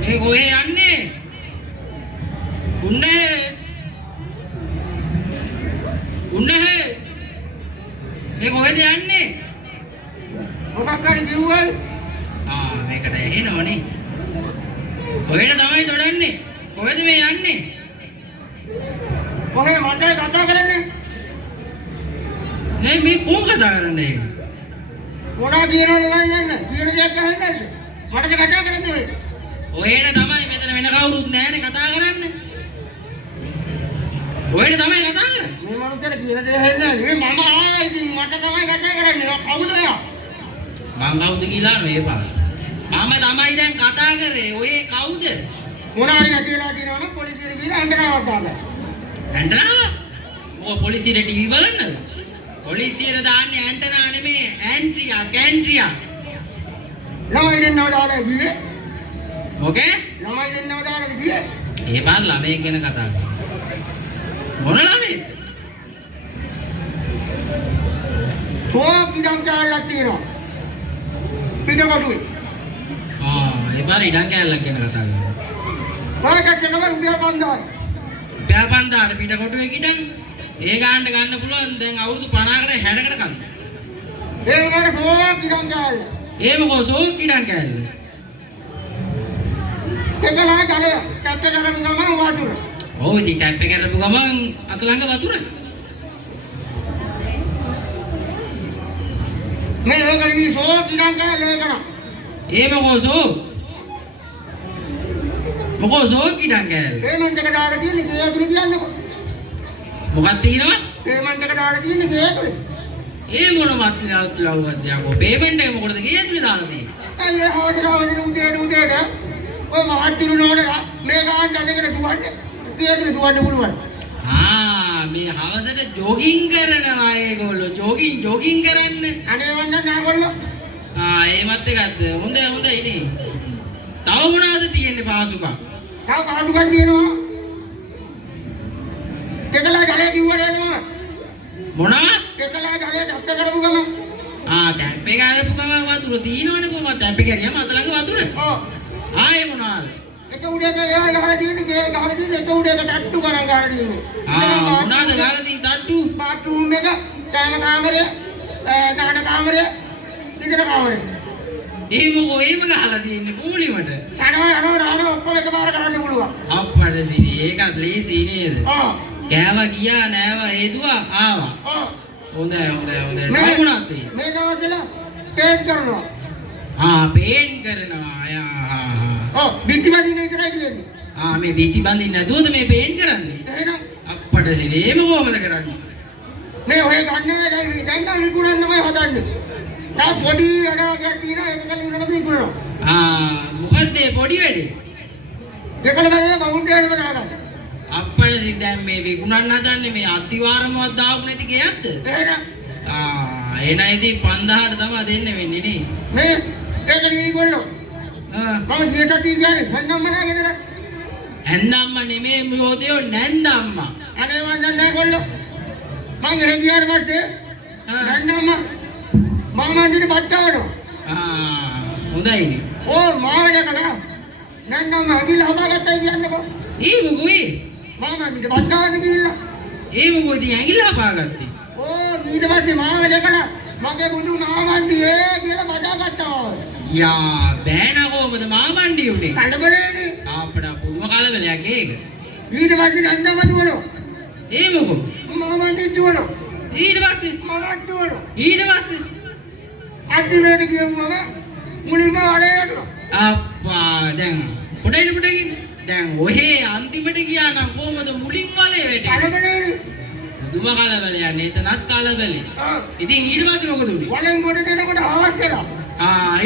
මේ කොහේ යන්නේ? උන්නේ. මේ කොහෙද යන්නේ? මොකක් හරි කිව්වද? මේකට එනවනේ. කොහෙද තමයි දොඩන්නේ? කොහෙද මේ යන්නේ? කොහේ මට කතා කරන්නේ? නේ මේ කොහොම කතා කරන්නේ? මොනවා කියනවද මන් යන්නේ? කියන දෙයක් අහන්නේ නැද්ද? මටද කතා කරන්නේ වෙයි. ඔයේන තමයි මෙතන වෙන කවුරුත් නැහැනේ කතා කරන්න. ඔයේන තමයි කතා කරන්නේ. මේ මනුස්සයාට කියන දේ අහන්නේ නැහැ. මම ආවා ඉතින් මට තමයි කතා කරන්නේ. කවුද එයා? මං කවුද කියලා මේ පාර. මම තමයි දැන් කතා කරේ. ඔයේ කවුද? මොනවා හරි කියලා කියනවනම් පොලිසියට ගිහලා ඇන්ටනාවක් දාන්න. ඇන්ටනාව? ඔය පොලිසියට ටීවී බලන්නද? පොලිසියට දාන්නේ ඇන්ටනා නෙමෙයි ඇන්ට්‍රියා කැන්ට්‍රියා. ළමයි දෙන්නව දාලා ගියේ. මොකේ? ළමයි දෙන්නව දාලා ගියේ. ඒ පාර ළමයි ගැන කතා කරා. මොන ළමයිද? සෝක් ඉඩම් කෑල්ලක් තියෙනවා. පිටකොටුවේ. ඒ පාර ඉඩම් කෑල්ලක් ගැන කතා කරා. වාකට එකම රුපියල් 5000යි. රුපියල් 5000ට පිටකොටුවේ ඉඩම්. ඒ ගන්න පුළුවන් දැන් අවුරුදු 50කට 60කට කලින්. ඒ වගේ සෝක් ඉඩම් කෑල්ල. ඒ මොකෝ සෝක් ඉඩම් කෑල්ල. දෙකලා ගලය. ටැප් එක කරපු ගමන් වතුර. ඔව් ඉතින් ටැප් එක කරපු ගමන් අත ළඟ වතුර. මේ ඒකට මේ සෝක් ඉඩම් කෑල්ල ඒකන. ඒ මොකෝ සෝක්? මොකෝ සෝක් ඉඩම් කෑල්ල. පේමන්ට් එක දාලා තියෙන්නේ ගේ ඇතුලේ කියන්නකො. මොකක්ද තියෙනවා? පේමන්ට් එක දාලා තියෙන්නේ ගේ ඇතුලේ. ඒ මොන මත්ලව්වත් යකෝ පේමන්ට් එක මොකටද ගේ ඇතුලේ දාලා තියෙන්නේ? අයියේ හවදට උදේට ඔය මහත්තුරු නෝනලා මේ ගාන දැනගෙන දුවන්නේ. ගේ ඇතුලේ දුවන්න පුළුවන්. මේ හවසට ජොගින් කරනවා ඒගොල්ලෝ ජොගින් කරන්න. අනේ වන්ද නාගොල්ලෝ. ඒමත් එකක්ද? හොඳයි නේ. තව මොනවද තියෙන්නේ පාසුකම්? තව පාසුකම් තියෙනවා. දෙකලා ගලේ දිවුවනේ නෝ. මොනවා? දෙකලා ගලේ ටැප් එක කරපු ගම. ටැප් එක කරපු ගම වතුර තියෙනවනේ කොහමද? ටැප් එක කරියම අත ළඟ වතුර. ඔව්. ආයේ මොනවාද? එක උඩේක ඒවා ගහලා තියෙන්නේ ගේ ගහලා තියෙන්නේ එක උඩේක ටට්ටු ගණන් ගහලා තියෙන්නේ. මොනවාද ගහලා තියෙන්නේ ටට්ටු? බාත්රූම් එක, කෑම කාමරය, දාන කාමරය, ඉදිරිය කාමරය. එහෙම ගහලා තියෙන්නේ පොලිමට. යනවා ඔක්කොම එකපාර කරන්න පුළුවන්. අප්පඩ සිරි ඒකත් ලේසි නේද? ඔව්. කෑවා ගියා නෑවා හේතුවා ආවා. ඔව්. හොඳයි. මොනවද තියෙන්නේ? මේ දවස්වල පේන්ට් කරනවා. පේන්ට් කරනවා. ඔව් බිත්ති බඳින්න විතරයි කියන්නේ. මේ බිත්ති බඳින්න නැතුවද මේ පේන්ට් කරන්නේ? එහෙනම් අප්පඩ සිරි එහෙම කොහමද කරන්නේ? මේ ඔය ගන්න දැන් විකුණන්නමයි හදන්නේ. තා පොඩි වැඩක් තියෙනවා ඒක කලින් ඉන්නකද විකුණනවා. මොකද්ද පොඩි වැඩේ? දෙකල බඳින බවුන්ඩර් එකම දාගන්න. අප්පඩ සිරි දැන් මේ විකුණන්න හදන්නේ මේ අතිවාරමවත් දාපු නැති ගේයක්ද? එහෙනම් එන ඉතින් 5000ට තමයි දෙන්න වෙන්නේ නේ. මේ ඒක නිවිකොල්ලෝ. මම ජීසටි කියන්නේ නැන්දම්මලා ගෙදර. නැන්දම්ම නෙමෙයි මොදේෝ නැන්දම්මා. අනේ මන් දන්නේ කොල්ලෝ. මං එහෙ ගියාට පස්සේ නැන්දම්ම මම අන්දිට බත්තවනවා. හොඳයිනේ. මාව දැකලා නැන්දම්ම අගිල හදාගත්තයි කියන්නකෝ. ඒ මොකෝයි? මම අන්දිට බත්තවන්න ගිහිල්ලා. ඒ මොකෝ ඉතින් ඇඟිල්ල හපාගත්තේ? ඊට පස්සේ මාව දැකලා මගේ බුදු මාමන්ඩි කියලා බදාගත්තා. බෑන කොහමද මාමණ්ඩි උනේ? කලබලේනේ. අපඩ පුදුම කලබලයක් ඒක. ඊට පස්සේ නැන්දම දුවනවා. ඒ මොකෝ? මාමණ්ඩි දුවනවා. ඊට පස්සේ මමත් දුවනවා. ඊට පස්සේ අන්තිමේට ගියුවම මුලින්ම වලේ යනවා. අප්පා දැන් පොඩින් දැන් ඔහේ අන්තිමට ගියා නම් කොහමද මුලින් වලේ වැටෙන්නේ? කලබලේනේ. පුදුම කලබලයක් නේතනත් කලබලේ. ඉතින් ඊට පස්සේ මොකද උනේ? වලෙන් ගොඩ දෙනකොට ආවස් කළා.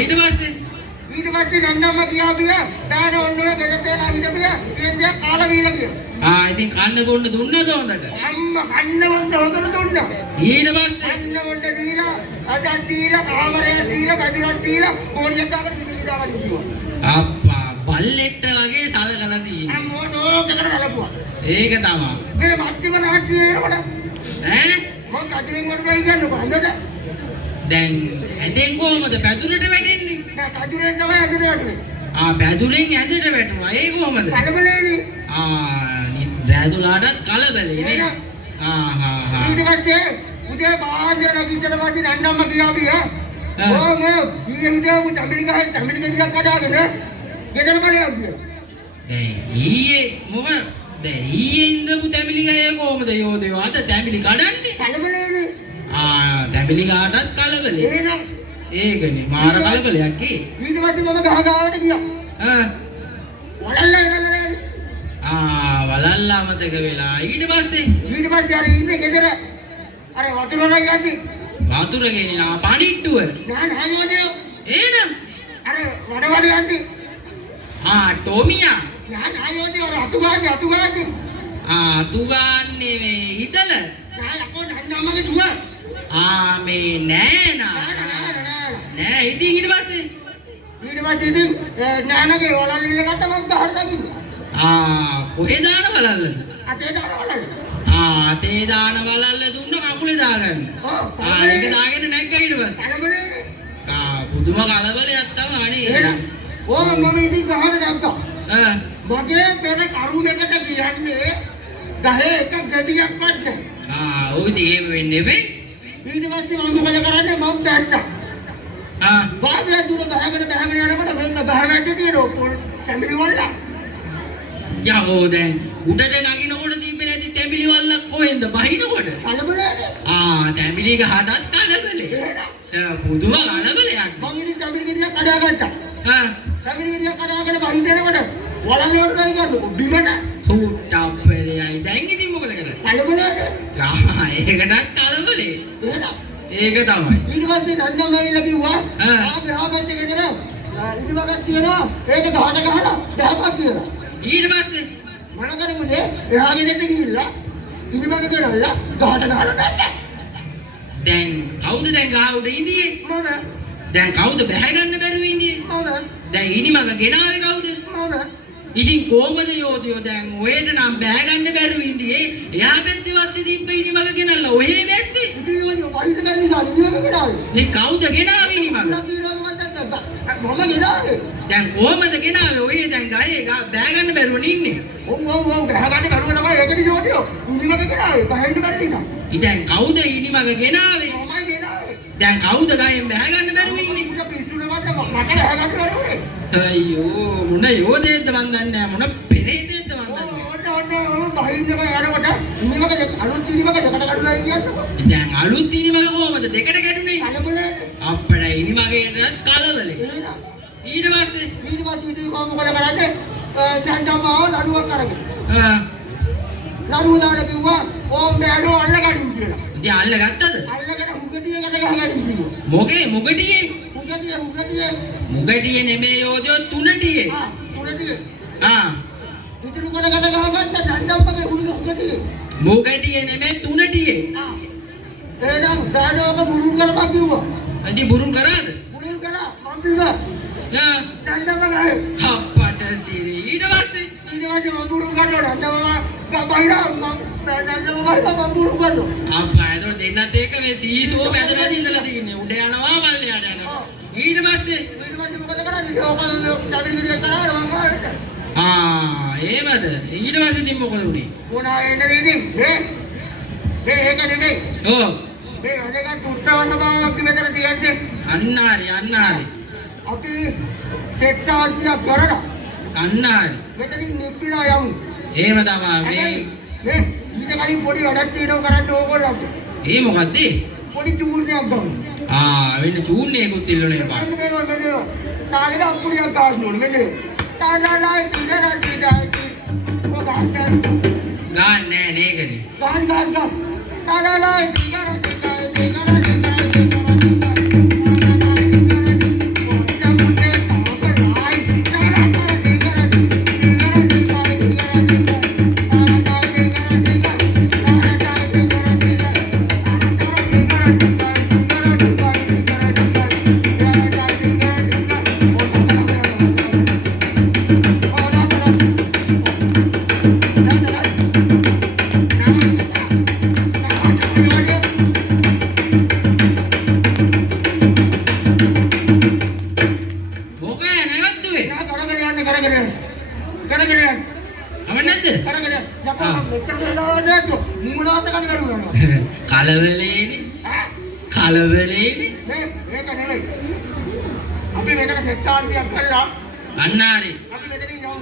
ඊට පස්සේ නන්දම්ම කියාපිය බෑන ඔන්නුවේ ගෙදරට හිටපිය ඉන්දියා කාලා දීලා ගියා. ඉතින් කන්න බොන්න දුන්නද හොඳට? අම්මා කන්න බොන්න හොඳට දුන්නා. ඊට පස්සේ කන්න බොන්න දීලා අදක් දීලා කාමරයක් දීලා බඩුවක් දීලා ඕනියක් දාගෙන පිටිලි දාගෙන කිව්වා. අප්පා බල්ලෙක්ට වගේ සලකලා තියෙන්නේ. අම්මෝ සෝකකට ගලපුවා. ඒක තමයි. මේ මත්තිම නාට්‍ය වෙනකොට මම කඩුවෙන් වඩුවයි කියන්නේ කොහොමද? දැන් ඇදෙන් කොහමද පැදුරට වැටෙන්නේ? නෑ කඩුවෙන් තමයි ඇදෙන්නේ. පැදුරෙන් ඇඳට වැටුණා. ඒ කොහමද? කලබලේනේ. රෑදුලාටත් කලබලේ නේ. ඊට පස්සේ උදේ පාන්දර ලකිටට පස්සේ නන්නම්ම ගියාපිය. ඕම ඊයේ හිටපු තමිලි ටිකක් කඩාගෙන ගෙදර බලයක් ගියා. ඊයේ ඉඳපු තැමිලි ගය කොහමද යෝදයෝ අද තැමිලි කඩන්නේ? කලබලේනේ. තැමිලි ගාටත් කලබලේ. එහෙනම් ඒකනේ මාර කලබලයක් ඒ. ඊට පස්සේ මම ගහගාවට ගියා. වලල්ලා ඉඳලා වලල්ලා මතක වෙලා. ඊට පස්සේ අර ඉන්නේ ගෙදර අර වතුර නයන්නේ. වතුර ගෙනිනා පණිට්ටුව. නෑ යෝදයෝ. එහෙනම් අර වඩවඩ යන්නේ. ටොමියා. නෑ යෝදයෝ අතු ගන්නේ. අතු ගන්නේ මේ හිතල. නෑ යකෝ නන්නම්මගේ දුව. මේ නෑ ඉතින් ඊට පස්සේ ඉතින් නෑනගේ වලල් ඉල්ලගත්ත මම ගහන්න ගිහින්. කොහෙද දාන වලල්ලද? අතේ දාන වලල්. අතේ දාන වලල්ල දුන්න කකුලේ දාගන්න. ඒක දාගෙන නැග්ගා ඊට පස්සේ. කලබලේනේ. පුදුම කලබලයක් තමයි අනේ. එහෙනම් මම ඉතින් ගහන්න නැග්ගා. මගේ පෙර කරු දෙකට කියන්නේ ගහේ එක ගෙඩියක්වත් නැහැ. ඔය ඉතින් එහෙම වෙන්නේ නෙවෙයි. ඊට පස්සේ මම මොකද කරන්නේ මම දැස්සා. වාදය දුර බහගෙන යනකොට මෙන්න බහවැද්ද තියෙනවා පොල් තැඹිලි වල්ල. යහෝ දැන් උඩට නගිනකොට තිබ්බේ නැති තැඹිලි වල්ල කොහෙන්ද බහිනකොට? කලබලනේ. තැඹිලි ගහටත් කලබලේ. පුදුම කලබලයක්. මම ඉතින් තැඹිලි ගෙඩියක් කඩාගත්තා. තැඹිලි ගෙඩියක් කඩාගෙන බහින්නකොට වලල් වලයි ගන්නකො බිමට. සූට්ටප්පලෙයි. දැන් ඉතින් මොකද කරන්නේ? කලබලනේ. ඒකටත් කලබලේ. එහෙනම් ඒක තමයි. ඊට පස්සේ නන්දම් ඇවිල්ලා කිව්වා ආපැත්තේ ගෙදර ඉනිමගක් තියෙනවා ඒක ගහන ගහලා බහපා කියලා. ඊට පස්සේ මොන කරමුද? එහා ගෙදරට ගිහිල්ලා ඉනිමග කරලා ගහට ගහලා බැස්සා. දැන් කවුද දැන් ගහ උඩ ඉඳියේ? මම. දැන් කවුද බැහැ ගන්න බැරුව ඉඳියේ? මම. දැන් ඉනිමග ගෙනාවේ කවුද? මම. ඉතින් කොහමද යෝධයෝ දැන් ඔයට නම් බැහැ ගන්න බැරුව ඉඳියේ? එහා පැත්තේ වත්තේ තිබ්බ ඉනිමග ගෙනල්ලා ඔහෙ බැස්සේ. ඉතින් වයිද බැරි නිසා ඉනිමග ගෙනාවේ. මේ කවුද ගෙනාවේ ඉනිමග? මම ගෙනාවේ. දැන් කොහමද ගෙනාවේ? ඔය දැන් ගහේ බැහැ ගන්න බැරුව ඉන්නේ. ඔව් බැහැ ගන්න බැරුව තමයි ඒකද යෝධයෝ ඉනිමග ගෙනාවේ. බහින්න බැරි නිසා. ඉතින් කවුද ඉනිමග ගෙනාවේ? මමයි ගෙනාවේ. දැන් කවුද ගහෙන් බැහැ ගන්න බැරුව ඉන්නේ? පිස්සුනේ මට බැහැ ගන්න බැරුවනේ. අයියෝ මොන යෝධයෙක්ද මන් දන්නේ නැහැ මොන පෙරේතයෙක්ද මන් දන්නේ ඔන්න බහින්නම යනකොට ඉනිමක අලුත් ඉනිමක දෙකට කඩුණා කියන්නකො. දැන් අලුත් ඉනිමක කොහමද දෙකට කැඩුනේ? කලබලේ. අප්පඩ ඉනිමකේට කලබලේ. ඊට පස්සේ ඉතින් කොහොම මොකද කරන්නේ? නන්දම්මව ලඩුවක් අරගෙන. ලඩුව දාලා කිව්වා ඕම් බෑඩෝ අල්ල ගන්න කියලා. ඉතින් අල්ල ගත්තද? අල්ලගෙන මුගටියකට ගහගන්න කිව්වා. මොකේ මුගටියේ? මුගටියේ නෙමෙයි යෝධයෝ තුනටියේ. තුනටියේ. ඉතුරු කොටකට ගහගත්ත නන්දම්මගේ මුගටියේ. මුගටියේ නෙමෙයි තුනටියේ. එහෙනම් බෑඩෝක බුරුල් කරපන් කිව්වා. ඉතින් බුරුල් කරාද? බුරුල් කරා මම බිම. නන්දම්ම ගහේ. අප්පට සිරි. ඊට පස්සේ මම බුරුල් කරනවා නන්දම්ම බයිලා මම බුරුල් කරනවා. අප්පා ඒතකොට දෙන්නත් එක මේ සීසෝ මැද ඉඳලා තින්නේ. උඩ යනවා පල්ලයට යනවා. ඊට පස්සේ මොකද කරන්නේ? ඕක ඩබල් ගිරියක් කරාම මම එහෙමද? ඊට පස්සේ ඉතින් මොකද උනේ? මොනා එන්නේ ඉතින්? ඒක නෙමෙයි. ඔව්. මේ වැඩකට උත්සවන බව අපි මෙතන තියන්නේ. අන්නාරි. අපි සෙක්සාන්තිය කරලා. අන්නාරි. මෙතනින් නික්කිලා යමු. එහෙම තමයි මේ ඊට කලින් පොඩි වැඩක් තියෙනවා කරන්න ඕගොල්ලන්ට. ඒ මොකද්ද? පොඩි චූල් එකක් ගමු. වෙන චූන් එකකුත් ඉල්ලුනේ එපා. මෙන්න තාලෙට අප්පුඩියක් ගන්න ඕනේ මෙන්න. තාලාලා ඉතින් ගන්නෑ නේකනේ. ගන්න. තාලාලා ඉතින් දුවේ? නා කරගෙන යන්න කරගෙන යන්න. කරගෙන යන්න. අවන්න නැද්ද? කරගෙන යන්න. යකෝ මෙච්චර වෙලාවද මුණාත කන කරුණා. කලවලේනේ. ඈ කලවලේනේ. මේ ඒක නෙවෙයි. අපි මෙතන සෙක්කාන්තියක් කළා. අන්නාරි. අපි මෙතනින් යමු.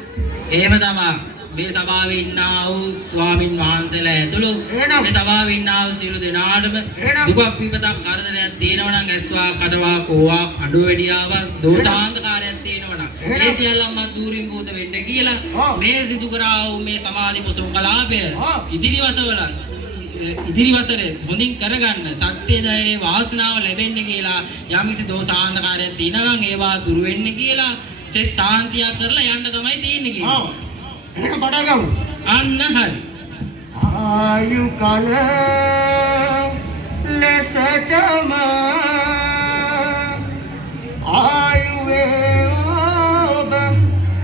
එහෙම තමයි. මේ සභාවේ ඉන්නා වූ ස්වාමින් වහන්සේලා ඇතුළු එහෙනම්. මේ සභාවේ ඉන්නා වූ සියලු දෙනාටම එහෙනම්. දුකක් විපතක් කරදරයක් තියෙනවා නම් ඇස්වා කඩවා කෝවා අඬු වෙඩියාවක් දෝෂාන්තකාරයක් තියෙනවා නම් එහෙනම්. මේ සියල්ලම දූරින් භූත වෙන්න කියලා ඔව්. මේ සිදු කරා වූ මේ සමාධි කුසල කලාපය ඔව්. ඉදිරි වසරේ හොඳින් කරගන්න සත්‍ය ධෛර්ය වාසනාව ලැබෙන්න කියලා යම්කිසි දෝෂාන්තකාරයක් තියෙනවා නම් ඒවා දුරු වෙන්න කියලා සෙත් සාන්තිය කරලා යන්න තමයි තියෙන්නේ කියලා. ඔව්. එහෙනම් පටන් ගමු. අන්න හරි. ආයු කල ලෙසටම ආයු වේව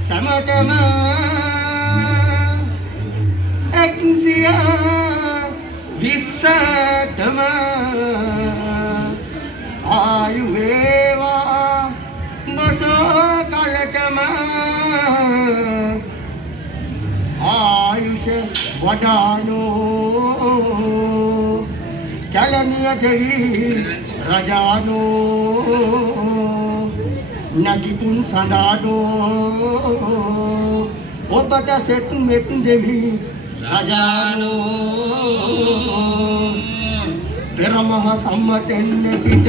සමතම එක්සියා විස්සටම ආයු වේවා මසෝ කලටම ආයුෂ වඩානෝ චලනිය දෙවි රජානෝ නගිපුන් සඳානෝ ඔබට සෙත් මෙත් දෙවි රජානෝ පෙරමහ සම්මතෙන් පිට